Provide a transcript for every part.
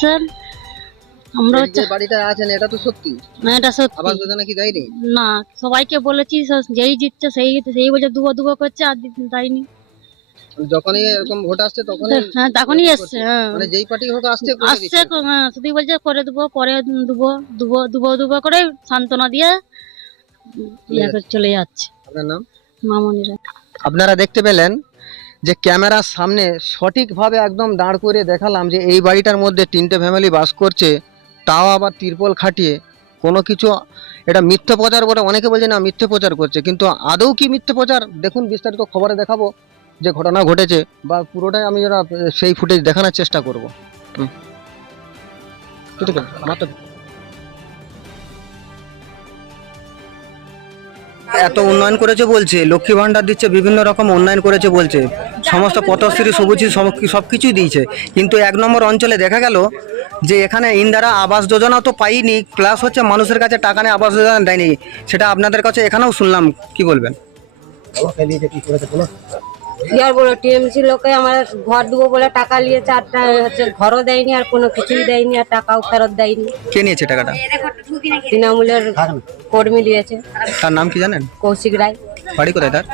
আসছেন আমরা হচ্ছে বাড়িটা আছেন এটা তো সত্যি। না, এটা আবাস সত্যি যোজনা কি দেয়নি? না সবাইকে বলেছি যেই জিতছে সেই সেই বলছে দুবো দুবো করছে আর দেয়নি। যখনই এরকম ভোট আসছে তখনই হ্যাঁ তখনই এসছে হ্যাঁ। মানে যেই পার্টি হোক আসছে আসছে। হ্যাঁ, শুধু বলছে করে দেবো পরে দেবো দুবো দুবো দুবো করে সান্ত্বনা দিয়ে ইয়ে করে চলে যাচ্ছে। আপনার নাম? মামনিরা আপনারা দেখতে পেলেন যে ক্যামেরার সামনে সঠিকভাবে একদম দাঁড় করে দেখালাম যে এই বাড়িটার মধ্যে তিনটে ফ্যামিলি বাস করছে, তাও আবার তিরপল খাটিয়ে। কোনো কিছু, এটা মিথ্যে প্রচার বলে অনেকে বলছে না মিথ্যে প্রচার করছে, কিন্তু আদৌ কি মিথ্যে প্রচার? দেখুন বিস্তারিত খবরে দেখাবো যে ঘটনা ঘটেছে বা পুরোটাই আমি যারা সেই ফুটেজ দেখানোর চেষ্টা করব। ঠিক আছে আমার এত উন্নয়ন করেছে বলছে, লক্ষ্মী ভাণ্ডার দিচ্ছে, বিভিন্ন রকম উন্নয়ন করেছে বলছে। সমস্ত পথশ্রী, সবুজ সব কিছুই দিয়েছে। কিন্তু এক নম্বর অঞ্চলে দেখা গেল যে এখানে ইন্দারা আবাস যোজনা তো পাইনি প্লাস হচ্ছে মানুষের কাছে টাকা নিয়ে আবাস যোজনা দেয়নি। সেটা আপনাদের কাছে এখানেও শুনলাম, কি বলবেন? কি আর বলো টিএমসি লোকে আমার ঘর দেবো বলে টাকা নিয়ে চারটা টা- হচ্ছে ঘরও দেয়নি আর কোনো কিছুই দেয়নি আর টাকাও ফেরত দেয়নি। কে নিয়েছে টাকাটা? তৃণমূলের কর্মী নিয়েছে তার নাম কি জানেন? কৌশিক রায়। বাড়ি কোথায় তার?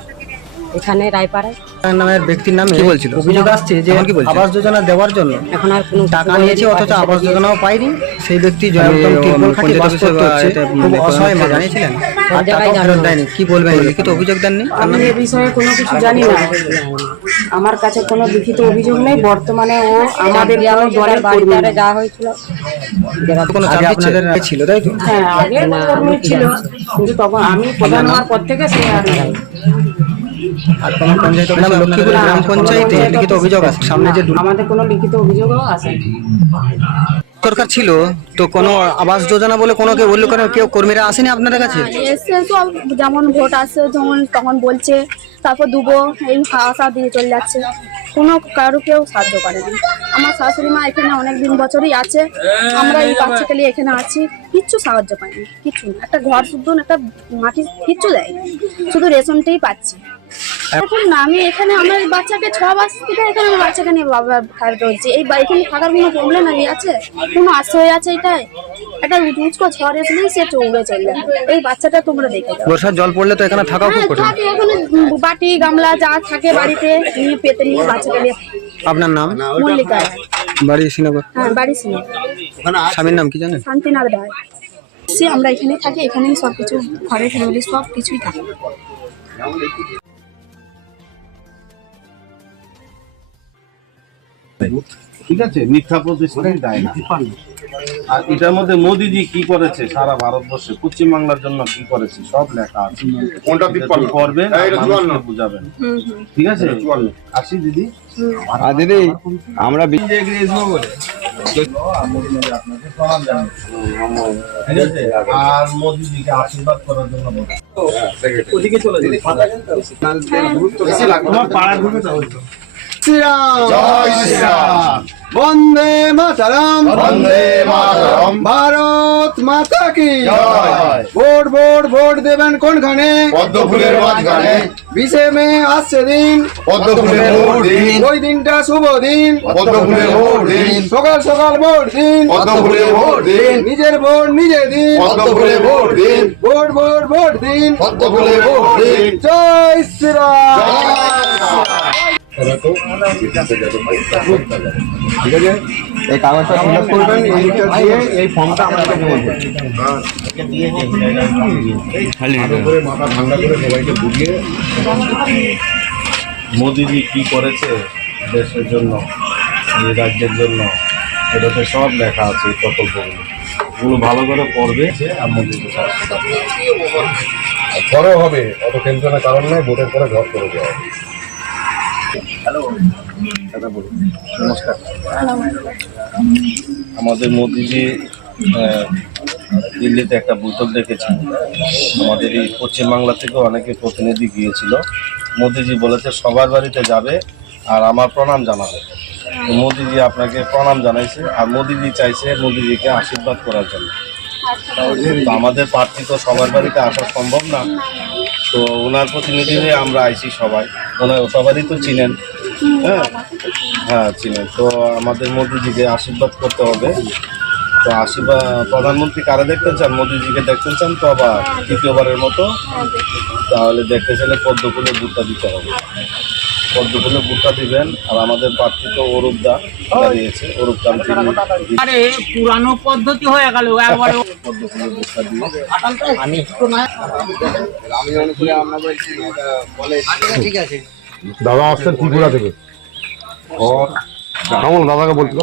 এখানে রায়পাড়ায়। তার নামের ব্যক্তির নাম কি বলছিল? অভিযোগ আসছে যে এখন কি বলছে? আবাস যোজনা দেওয়ার জন্য এখন আর কোনো টাকা নিয়েছে অথচ আবাস যোজনাও পাইনি সেই ব্যক্তি জ- একদম তিরপল বাস করতে হচ্ছে। খুব অসহায় মানুষ। জানিয়েছিলেন আর টাকাও ফেরত দেয়নি। কি বলবেন? লিখিত অভিযোগ দেননি? আমি এ বিষয়ে কোনো কিছু জানি না। আমার কাছে কোনো লিখিত অভিযোগ নেই। বর্তমানে ও আমাদের কোনো দলের বাড়িতে যাওয়া হয়েছিল। কোনো চাপ আপনাদের ছিল তাই তো? হ্যাঁ আগে ছিল কিন্তু তখন আমি প্রধান হওয়ার পর থেকে সে আর কোনো পঞ্চায়েত ম্যাডাম, লক্ষ্মীপুর গ্রাম পঞ্চায়েতে লিখিত অভিযোগ আছে। সামনে যে আমাদের কোনো লিখিত অভিযোগও আসে সরকার ছিল তো কোনো আবাস যোজনা বলে কোনো কেউ বলল? কেন কেউ কর্মীরা আসেনি আপনাদের কাছে? এসে সব যেমন ভোট আসছে যেমন তখন বলছে তারপর দুবো এই আশা দিয়ে চলে যাচ্ছে। কোনো কারও কেউ সাহায্য করেনি। আমার শাশুড়ি মা এখানে অনেক দিন বছরই আছে। আমরা এই বাচ্চাকে এখানে আছি। কিচ্ছু সাহায্য পাইনি কিচ্ছু না। একটা ঘর শুদ্ধ একটা মাটি কিচ্ছু দেয়নি। শুধু রেশনটাই পাচ্ছি। এখন না আমি এখানে আমার বাচ্চাকে ছ মাস থেকে এখানে আমার বাচ্চাকে নিয়ে বাবা খাওয়াতে হচ্ছে এই এখানে থাকার কোনো প্রবলেম আমি আছে? কোনো আশ্রয় আছে এটাই? একটা উঁচকো ঝড় এসলেই সে চৌড়ে চলে। যায় এই বাচ্চাটা তোমরা দেখে বর্ষার জল পড়লে তো এখানে থাকাও খুব হ্যাঁ কঠিন। থাকে ওখানে বাটি গামলা যা থাকে বাড়িতে নিয়ে পেতে নিয়ে বাচ্চাকে নিয়ে। আপনার নাম? মল্লিকা। বাড়ি শ্রীনগর। হ্যাঁ বাড়ি ছিল স্বামীর নাম কি জানেন? শান্তিনাথ রায়। সে আমরা এখানেই থাকি এখানেই সব কিছু ঘরে ফ্যামিলি সব কিছুই থাকে। ঠিক আছে? মিথ্যা প্রতিশ্রুতি দেয় না। আর এটার মধ্যে মোদিজি কি করেছে? সারা ভারতবর্ষে পশ্চিম বাংলার জন্য কি করেছে? সব লেখা আছে। করবেন বুঝাবেন। ঠিক আছে? আসি দিদি। দিদি আমরা আর মোদিজিকে আশীর্বাদ করার জন্য বলছি। তোমার পাড়ার ঘুরে যাও বন্দে মাতারাম বন্দে মাতারাম ভারত মাতা কি ভোট ভোট ভোট দেবেন কোনখানে পদ্ম ফুলের মাঝখানে বিশে মে আসছে দিন পদ্ম ফুলের ভোট দিন ওই দিনটা শুভ দিন পদ্ম ফুলের ভোট দিন সকাল সকাল ভোট দিন পদ্ম ফুলের ভোট দিন নিজের ভোট নিজে দিন পদ্ম ফুলের ভোট দিন ভোট ভোট ভোট দিন পদ্ম ফুলের ভোট দিন জয় শ্রীরাম ঠিক আছে? এই কাগজটা ফিল আপ করবেন এইটা দিয়ে এই ফর্মটা মাথা ঠান্ডা করে সবাইকে বুঝিয়ে মোদিজি কি করেছে দেশের জন্য এই রাজ্যের জন্য এটাতে সব লেখা আছে এই প্রকল্পগুলো। এগুলো ভালো করে পড়বে ঘরও হবে অত টেনশনের কারণ নাই ভোটের পরে ঘর করে দেওয়া হবে। নমস্কার। আমাদের মোদিজি দিল্লিতে একটা বৈঠক ডেকেছে আমাদের এই পশ্চিমবাংলা থেকে অনেকে প্রতিনিধি গিয়েছিল। মোদিজি বলেছে সবার বাড়িতে যাবে আর আমার প্রণাম জানাবে। তো মোদিজি আপনাকে প্রণাম জানাইছে আর মোদিজি চাইছে মোদিজিকে আশীর্বাদ করার জন্য। আমাদের প্রার্থী তো সবার বাড়িতে আসা সম্ভব না। তো ওনার প্রতিনিধি আমরা আইছি সবাই। ওনার সবারই তো চিনেন। হ্যাঁ? হ্যাঁ চিনেন। তো আমাদের মোদিজিকে আশীর্বাদ করতে হবে। তো আশীর্বাদ, প্রধানমন্ত্রী কারা দেখতে চান? মোদিজিকে দেখতে চান তো আবার তৃতীয়বারের মতো? তাহলে দেখতে চাইলে পদ্মফুলের দুধটা দিতে হবে। পদ্ম ফুলে ভুট্টা দিবেন আর আমাদের প্রার্থী তো অরূপ দা দাঁড়িয়েছে অরূপ আরে পুরানো পদ্ধতি হয়ে গেল একবারে। পদ্ম ফুলে ভুট্টা দিয়ে দাদা আসছেন ত্রিপুরা থেকে। দাদাকে বলছিল